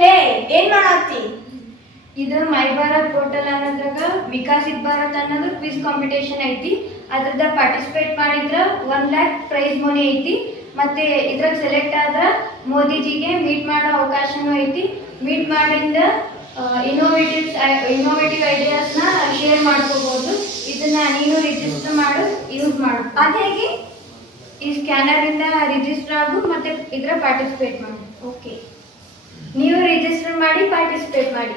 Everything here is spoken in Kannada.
ಹೇ ಏನ್ ಮಾಡತ್ತಿ? ಇದು ಮೈ ಭಾರತ್ ಪೋರ್ಟಲ್ ಅನ್ನೋದ್ರಾಗ ವಿಕಾಸಿತ್ ಭಾರತ್ ಅನ್ನೋದು ಕ್ವಿಜ್ ಕಾಂಪಿಟೇಷನ್ ಐತಿ. ಅದ್ರದ್ದು ಪಾರ್ಟಿಸಿಪೇಟ್ ಮಾಡಿದ್ರ 1 lakh ಪ್ರೈಸ್ ಮನಿ ಐತಿ. ಮತ್ತೆ ಇದ್ರಾಗ ಸೆಲೆಕ್ಟ್ ಆದ್ರ ಮೋದಿಜಿಗೆ ಮೀಟ್ ಮಾಡೋ ಅವಕಾಶನೂ ಐತಿ. ಮೀಟ್ ಮಾಡಿಂದ ಇನೋವೇಟಿವ್ ಐಡಿಯಾಸ್ನ ಶೇರ್ ಮಾಡ್ಕೋಬಹುದು. ಇದನ್ನ ನೀನು ರಿಜಿಸ್ಟರ್ ಮಾಡು, ಯೂಸ್ ಮಾಡು. ಅದ್ ಹೇಗೆ? ಈ ಸ್ಕ್ಯಾನರ್ ಇಂದ ರಿಜಿಸ್ಟರ್ ಆಗು ಮತ್ತೆ ಇದ್ರ ಪಾರ್ಟಿಸಿಪೇಟ್ ಮಾಡು. ಓಕೆ. ನೀವು ರಿಜಿಸ್ಟರ್ ಮಾಡಿ ಪಾರ್ಟಿಸಿಪೇಟ್ ಮಾಡಿ.